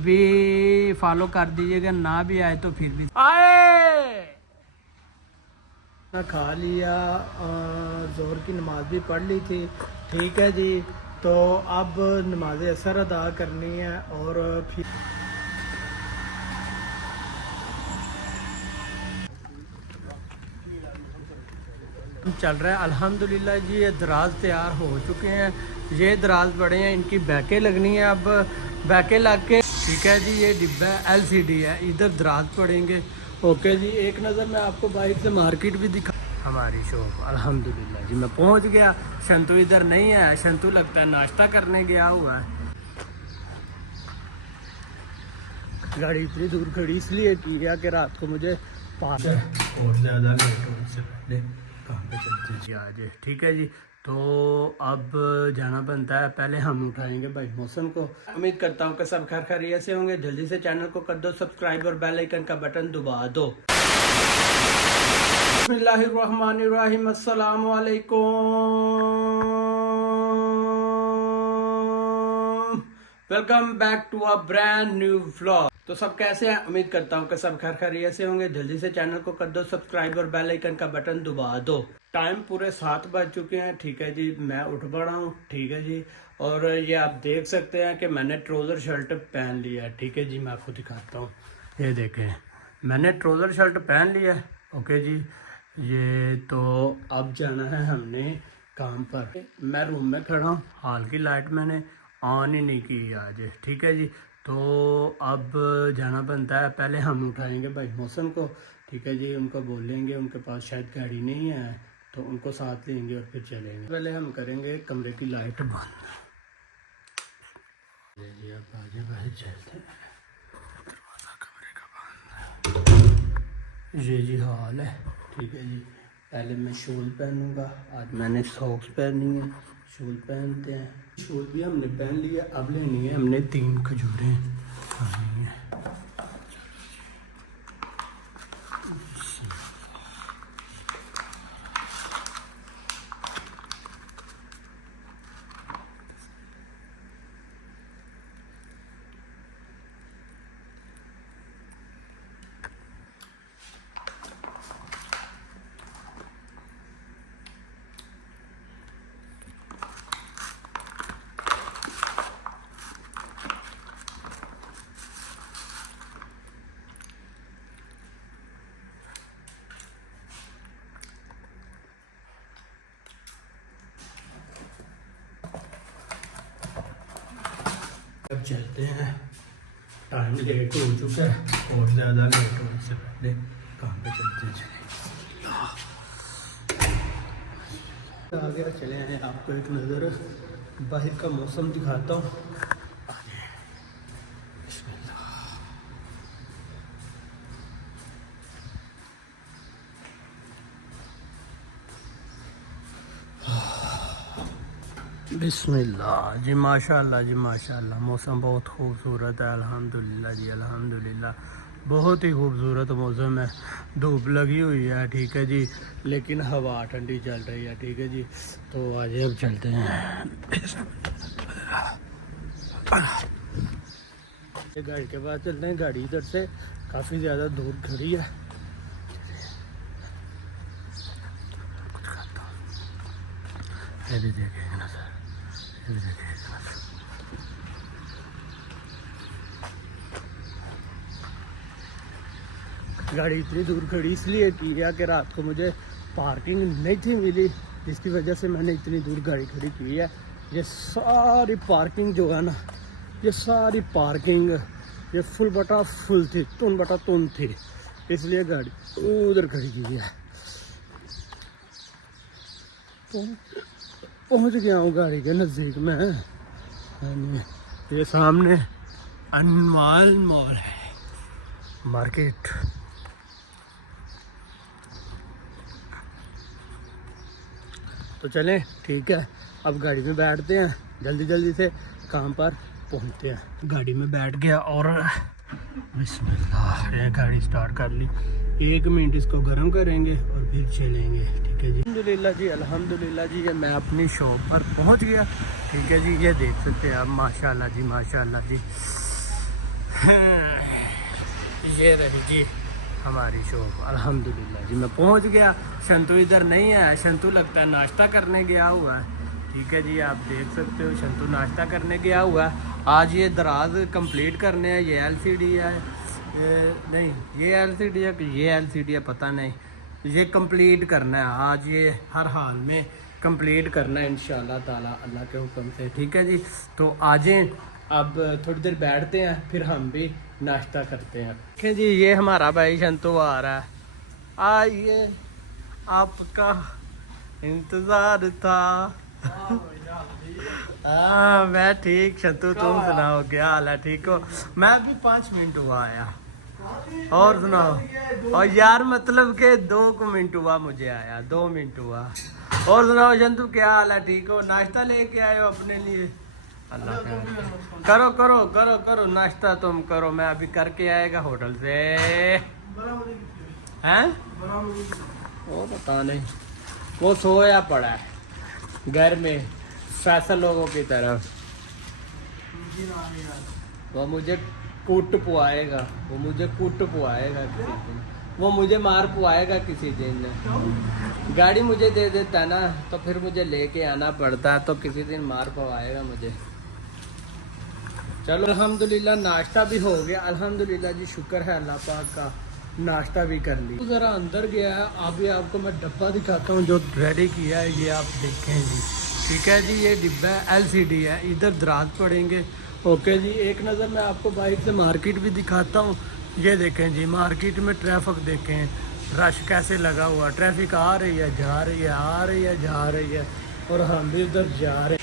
भी फॉलो कर दीजिएगा, ना भी आए तो फिर भी आए। खा लिया, ज़ोहर की नमाज भी पढ़ ली थी। ठीक है जी, तो अब नमाज असर अदा करनी है और फिर चल रहा है अल्हम्दुलिल्लाह जी। ये दराज तैयार हो चुके हैं, ये दराज बड़े हैं, इनकी बैकें लगनी है। अब बैकें लग के ठीक है जी, ये डिब्बा है LCD है, इधर दराज पड़ेंगे। ओके जी, एक नज़र मैं आपको बाइक से मार्केट भी दिखा हमारी शॉप। अल्हम्दुलिल्लाह जी मैं पहुंच गया। शंतु इधर नहीं है, शंतु लगता है नाश्ता करने गया हुआ है। गाड़ी इतनी दूर खड़ी इसलिए की गया कि रात को मुझे पास है और ज़्यादा लेट होने से पहले काम पे चलते हैं जी आज। ठीक है जी, तो अब जाना बनता है। पहले हम उठाएंगे भाई मौसम को। उम्मीद करता हूँ कि सब खैर खैरियत से होंगे। जल्दी से चैनल को कर दो सब्सक्राइब और बेल आइकन का बटन दबा दो। बिस्मिल्लाहिर्रहमानिर्रहीम, अस्सलाम वालेकुम, welcome back to a brand new vlog. तो सब कैसे हैं? उम्मीद करता हूँ कि सब खैर खैरियत से होंगे। जल्दी से चैनल को कर दो सब्सक्राइब और बेल आइकन का बटन दबा दो। टाइम पूरे 7 बज चुके हैं। ठीक है जी, मैं उठ पड़ा हूँ। ठीक है जी, और ये आप देख सकते हैं कि मैंने ट्राउज़र शर्ट पहन लिया है। ठीक है जी, मैं आपको दिखाता हूँ। ये देखें, मैंने ट्राउज़र शर्ट पहन लिया है। ओके जी, ये तो अब जाना है हमने काम पर। मैं रूम में खड़ा हूँ, हाल की लाइट मैंने ऑन ही नहीं की आज। ठीक है जी, तो अब जाना बनता है। पहले हम उठाएंगे भाई मौसम को। ठीक है जी, उनको बोलेंगे, उनके पास शायद गाड़ी नहीं है तो उनको साथ लेंगे और फिर चलेंगे। पहले हम करेंगे कमरे की लाइट बंद। जी अब आगे बाहर चलते हैं। दरवाज़ा कमरे का बंद है। ये जी हाल है। ठीक है जी, पहले मैं शूल पहनूंगा। आज मैंने सॉक्स पहनी है, शूल पहनते हैं। शूल भी हमने पहन लिया, अब लेनी है हमने 3 खजूरें खानी है। अब चलते हैं, टाइम लेट हो चुका है और ज़्यादा लेट होने से पहले काम पे चलते हैं। चले आगे चले हैं, आपको एक नज़र बाहर का मौसम दिखाता हूँ। बिस्मिल्लाह जी, माशाल्लाह जी माशाल्लाह, मौसम बहुत खूबसूरत है। अल्हम्दुलिल्लाह जी अल्हम्दुलिल्लाह, बहुत ही खूबसूरत मौसम है। धूप लगी हुई है। ठीक है जी, लेकिन हवा ठंडी चल रही है। ठीक है जी, तो आज अब चलते हैं। गाड़ी के पास चलते हैं। गाड़ी इधर से काफ़ी ज़्यादा दूर खड़ी है। ये भी देखेंगे ना सर, ये भी देखेंगे ना सर। गाड़ी इतनी दूर खड़ी इसलिए की गया कि रात को मुझे पार्किंग नहीं थी मिली, जिसकी वजह से मैंने इतनी दूर गाड़ी खड़ी की है। ये सारी पार्किंग जो है ना, ये सारी पार्किंग ये फुल बटा फुल थी, तुन बटा तुन थी, इसलिए गाड़ी उधर खड़ी की है। तो पहुंच गया हूँ गाड़ी के नज़दीक में। ये सामने अनवाल मॉल है, मार्केट। तो चलें, ठीक है, अब गाड़ी में बैठते हैं, जल्दी जल्दी से काम पर पहुंचते हैं। गाड़ी में बैठ गया और बिस्मिल्लाह, ये गाड़ी स्टार्ट कर ली। 1 मिनट इसको गर्म करेंगे और फिर चलेंगे। ठीक है जी, अल्हम्दुलिल्लाह जी अल्हम्दुलिल्लाह जी, ये मैं अपनी शॉप पर पहुंच गया। ठीक है जी, ये देख सकते हैं आप, माशाल्लाह जी माशाल्लाह जी। ये रही जी हमारी शॉप। अल्हम्दुलिल्लाह जी मैं पहुंच गया। शंतु इधर नहीं है, शंतु लगता है नाश्ता करने गया हुआ है। ठीक है जी, आप देख सकते हो शंतु नाश्ता करने गया हुआ है। आज ये दराज कंप्लीट करने हैं। ये एलसीडी है, नहीं ये एलसीडी है कि ये एलसीडी है पता नहीं। ये कंप्लीट करना है आज, ये हर हाल में कंप्लीट करना है इंशाल्लाह ताला अल्लाह के हुक्म से। ठीक है जी, तो आ जाएं, अब थोड़ी देर बैठते हैं फिर हम भी नाश्ता करते हैं। ठीक जी, ये हमारा भाई शंतु आ रहा है। आइए, आपका इंतज़ार था। हाँ मैं ठीक, शंतु तुम सुनाओ क्या हाल है? ठीक हो? मैं अभी 5 मिनट हुआ आया। और सुनाओ। और यार मतलब के 2 मिनट हुआ मुझे आया, 2 मिनट हुआ। और सुनाओ शंतु क्या हाल है? ठीक हो? नाश्ता लेके आए हो अपने लिए? अल्लाह करो करो करो करो नाश्ता तुम करो, मैं अभी करके आएगा होटल से। हैं वो पता नहीं, वो सोया पड़ा है घर में फैसल लोगों की तरफ। वो मुझे कूट पुआएगा, वो मुझे कूट पुआएगा किसी दिन, वो मुझे मार पुआएगा किसी दिन। गाड़ी मुझे दे देता ना तो फिर मुझे लेके आना पड़ता, तो किसी दिन मार पुआएगा मुझे। चलो अल्हम्दुलिल्लाह नाश्ता भी हो गया। अल्हम्दुलिल्लाह जी, शुक्र है अल्लाह पाक का, नाश्ता भी कर ली। ज़रा अंदर गया है, अभी आपको मैं डब्बा दिखाता हूँ जो रेडी किया है, ये आप देखें जी। ठीक है जी, ये डिब्बा है, एलसीडी है, इधर दराज पड़ेंगे। ओके जी, एक नज़र मैं आपको बाइक से मार्केट भी दिखाता हूँ। ये देखें जी, मार्केट में ट्रैफिक देखें, रश कैसे लगा हुआ। ट्रैफिक आ रही है जा रही है, आ रही है जा रही है, और हम भी उधर जा रहे हैं।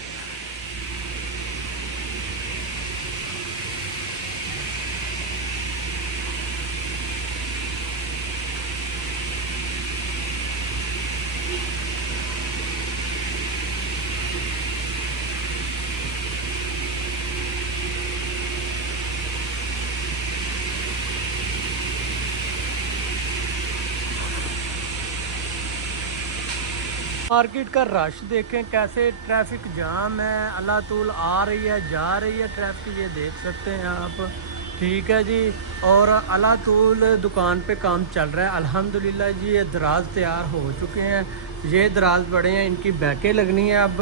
मार्केट का रश देखें कैसे, ट्रैफिक जाम है, अल्लाह तूल आ रही है जा रही है ट्रैफिक, ये देख सकते हैं आप। ठीक है जी, और अल्लाह तूल दुकान पे काम चल रहा है अल्हम्दुलिल्लाह जी। ये दराज तैयार हो चुके हैं, ये दराज बड़े हैं, इनकी बैकें लगनी है। अब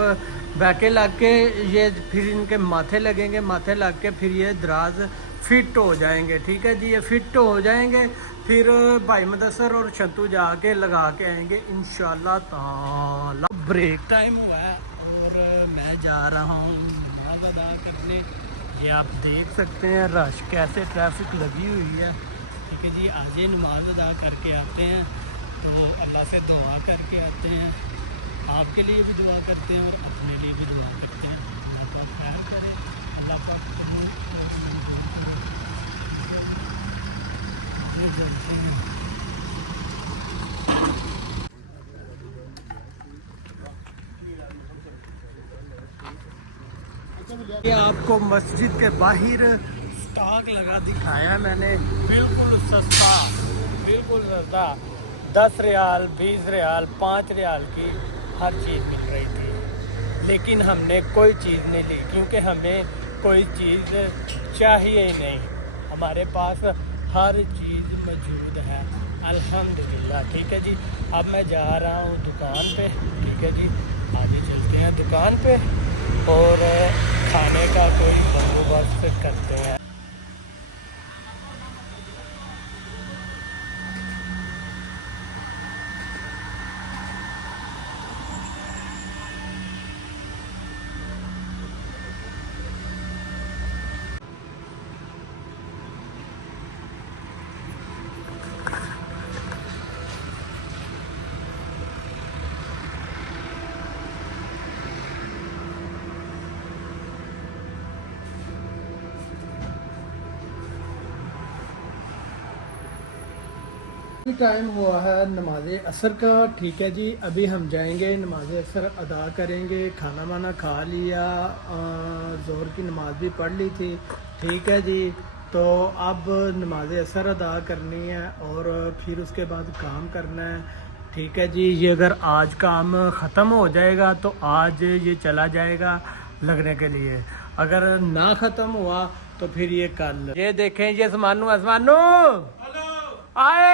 बैकें लग के ये फिर इनके माथे लगेंगे, माथे लग के फिर ये दराज फिट हो जाएंगे। ठीक है जी, ये फिट हो जाएंगे, फिर भाई मुदस्सर और शंतु जाके लगा के आएंगे इंशाल्लाह ताला। ब्रेक टाइम हुआ है और मैं जा रहा हूँ नमाज़ अदा करने। ये आप देख सकते हैं रश कैसे, ट्रैफिक लगी हुई है। ठीक है जी, आज ही नमाज अदा करके आते हैं, तो अल्लाह से दुआ करके आते हैं। आपके लिए भी दुआ करते हैं और अपने लिए भी दुआ करते हैं। अल्लाह पाक खैर करे, अल्लाह पाक ये आपको मस्जिद के बाहर स्टॉक लगा दिखाया मैंने, बिल्कुल सस्ता, बिल्कुल सस्ता। 10 रियाल, 20 रियाल, 5 रियाल की हर चीज़ मिल रही थी, लेकिन हमने कोई चीज़ नहीं ली क्योंकि हमें कोई चीज़ चाहिए ही नहीं, हमारे पास हर चीज़ मौजूद है अल्हम्दुलिल्लाह। ठीक है जी, अब मैं जा रहा हूँ दुकान पे। ठीक है जी, आगे चलते हैं दुकान पे और खाने का कोई बंदोबस्त करते हैं। टाइम हुआ है नमाज असर का। ठीक है जी, अभी हम जाएंगे नमाज असर अदा करेंगे। खाना वाना खा लिया, ज़ोहर की नमाज भी पढ़ ली थी। ठीक है जी, तो अब नमाज असर अदा करनी है और फिर उसके बाद काम करना है। ठीक है जी, ये अगर आज काम ख़त्म हो जाएगा तो आज ये चला जाएगा लगने के लिए, अगर ना ख़त्म हुआ तो फिर ये कल ये देखें ये आसमानू आसमानू आए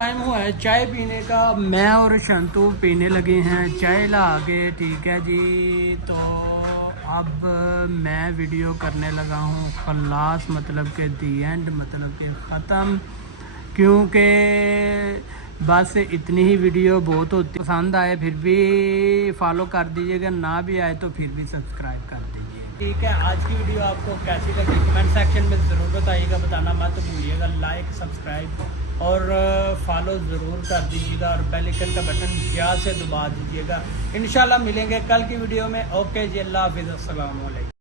टाइम हुआ है चाय पीने का। मैं और शंतु पीने लगे हैं चाय ला के, ठीक है जी। तो अब मैं वीडियो करने लगा हूँ खलास, मतलब के दी एंड, मतलब के ख़त्म, क्योंकि बस इतनी ही वीडियो बहुत होती। पसंद आए फिर भी फॉलो कर दीजिएगा, ना भी आए तो फिर भी सब्सक्राइब कर दीजिए, ठीक है। आज की वीडियो आपको कैसी लगी कमेंट सेक्शन में ज़रूर बताइएगा, बताना मत भूलिएगा। लाइक सब्सक्राइब और फॉलो ज़रूर कर दीजिएगा और बेल आइकन का बटन याद से दबा दीजिएगा। इंशाल्लाह मिलेंगे कल की वीडियो में। ओके जी, अल्लाह हाफिज़, अस्सलाम वालेकुम।